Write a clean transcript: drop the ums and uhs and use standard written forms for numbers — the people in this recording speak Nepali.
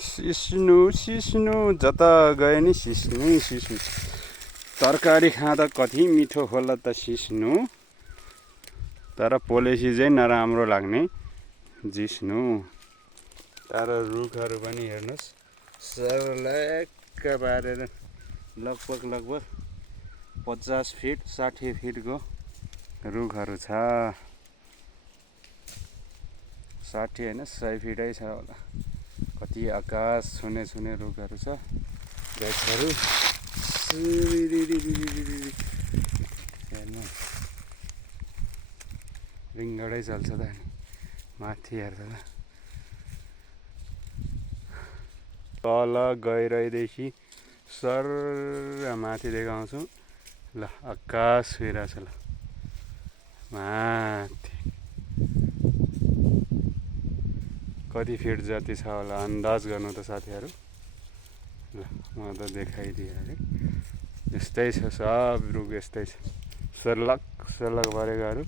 सिस्नु सिस्नु जता गए नि सिस्नु सिस्नु। तरकारी खाँदा कति मिठो होला त सिस्नु, तर पोलेसी चाहिँ नराम्रो लाग्ने जिस्नु। तर रुखहरू पनि हेर्नुहोस् सर्लक्क पारेर लगभग 50 फिट 60 फिटको रुखहरू छ। 60 होइन 100 फिटै छ होला। कति आकाश छुने छुने रुखहरू छ। गाछहरू हेर्नु रिङ्गडै चल्छ त माथि हेर्दा त। तल गहिरोदेखि सर माथि देखाउँछु ल। आकाश छुइरहेछ ल माथि। कति फिट जति छ होला अन्दाज गर्नु त साथीहरू। ल म त देखाइदिइहालेँ। यस्तै छ सब रुख यस्तै छ सर्लक सर्लक परेकाहरू।